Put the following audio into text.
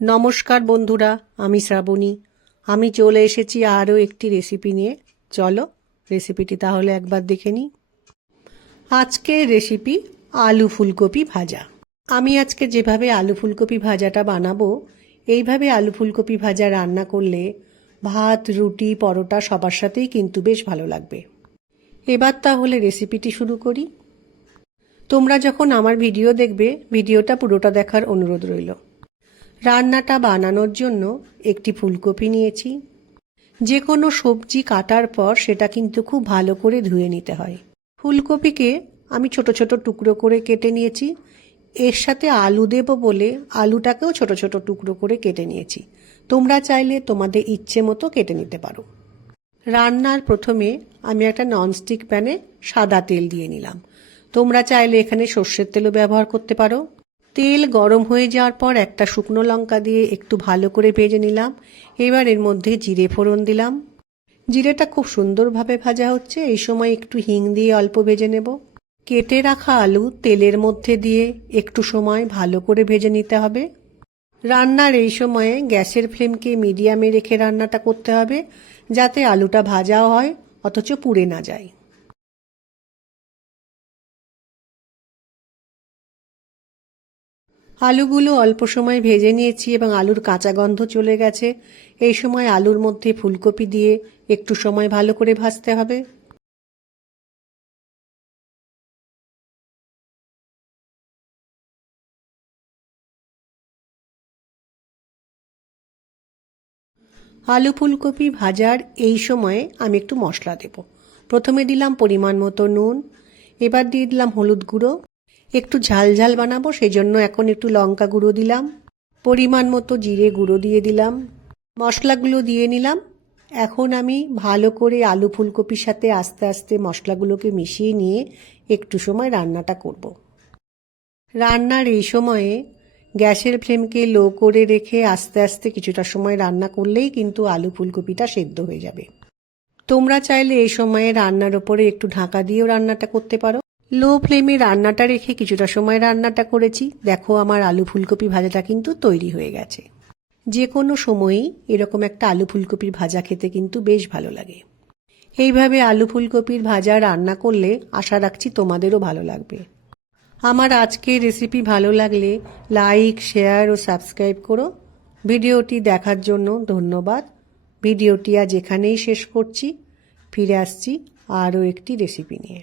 নমস্কার বন্ধুরা, আমি শ্রাবণী। আমি চলে এসেছি আরও একটি রেসিপি নিয়ে। চলো রেসিপিটি তাহলে একবার দেখে নিই। আজকের রেসিপি আলু ফুলকপি ভাজা। আমি আজকে যেভাবে আলু ফুলকপি ভাজাটা বানাবো, এইভাবে আলু ফুলকপি ভাজা রান্না করলে ভাত, রুটি, পরোটা সবার সাথেই কিন্তু বেশ ভালো লাগবে। এবার তাহলে রেসিপিটি শুরু করি। তোমরা যখন আমার ভিডিও দেখবে, ভিডিওটা পুরোটা দেখার অনুরোধ রইল। রান্নাটা বানানোর জন্য একটি ফুলকপি নিয়েছি। যে কোনো সবজি কাটার পর সেটা কিন্তু খুব ভালো করে ধুয়ে নিতে হয়। ফুলকপিকে আমি ছোট ছোট টুকরো করে কেটে নিয়েছি। এর সাথে আলু দেব বলে আলুটাকেও ছোট ছোট টুকরো করে কেটে নিয়েছি। তোমরা চাইলে তোমাদের ইচ্ছে মতো কেটে নিতে পারো। রান্নার প্রথমে আমি একটা ননস্টিক প্যানে সাদা তেল দিয়ে নিলাম। তোমরা চাইলে এখানে সর্ষের তেলও ব্যবহার করতে পারো। তেল গরম হয়ে যাওয়ার পর একটা শুকনো লঙ্কা দিয়ে একটু ভালো করে ভেজে নিলাম। এবার এর মধ্যে জিরে ফোড়ন দিলাম। জিরেটা খুব সুন্দরভাবে ভাজা হচ্ছে, এই সময় একটু হিং দিয়ে অল্প ভেজে নেব। কেটে রাখা আলু তেলের মধ্যে দিয়ে একটু সময় ভালো করে ভেজে নিতে হবে। রান্নার এই সময়ে গ্যাসের ফ্লেমকে মিডিয়ামে রেখে রান্নাটা করতে হবে, যাতে আলুটা ভাজাও হয় অথচ পুড়ে না যায়। আলুগুলো অল্প সময় ভেজে নিয়েছি এবং আলুর কাঁচা গন্ধ চলে গেছে। এই সময় আলুর মধ্যে ফুলকপি দিয়ে একটু সময় ভালো করে ভাজতে হবে। আলু ফুলকপি ভাজার এই সময়ে আমি একটু মশলা দেব। প্রথমে দিলাম পরিমাণ মতো নুন, এবার দিয়ে দিলাম হলুদ গুঁড়ো। একটু ঝাল ঝাল বানাবো সেই জন্য এখন একটু লঙ্কা গুঁড়ো দিলাম। পরিমাণ মতো জিরে গুঁড়ো দিয়ে দিলাম। মশলাগুলো দিয়ে নিলাম। এখন আমি ভালো করে আলু ফুলকপির সাথে আস্তে আস্তে মশলাগুলোকে মিশিয়ে নিয়ে একটু সময় রান্নাটা করব। রান্নার এই সময়ে গ্যাসের ফ্লেমকে লো করে রেখে আস্তে আস্তে কিছুটা সময় রান্না করলেই কিন্তু আলু ফুলকপিটা সেদ্ধ হয়ে যাবে। তোমরা চাইলে এই সময়ে রান্নার ওপরে একটু ঢাকা দিয়েও রান্নাটা করতে পারো। লো ফ্লেমে রান্নাটা রেখে কিছুটা সময় রান্নাটা করেছি। দেখো আমার আলু ফুলকপি ভাজাটা কিন্তু তৈরি হয়ে গেছে। যে কোনো সময়ই এরকম একটা আলু ফুলকপির ভাজা খেতে কিন্তু বেশ ভালো লাগে। এইভাবে আলু ফুলকপির ভাজা রান্না করলে আশা রাখছি তোমাদেরও ভালো লাগবে। আমার আজকের রেসিপি ভালো লাগলে লাইক, শেয়ার ও সাবস্ক্রাইব করো। ভিডিওটি দেখার জন্য ধন্যবাদ। ভিডিওটি আজ এখানেই শেষ করছি। ফিরে আসছি আরও একটি রেসিপি নিয়ে।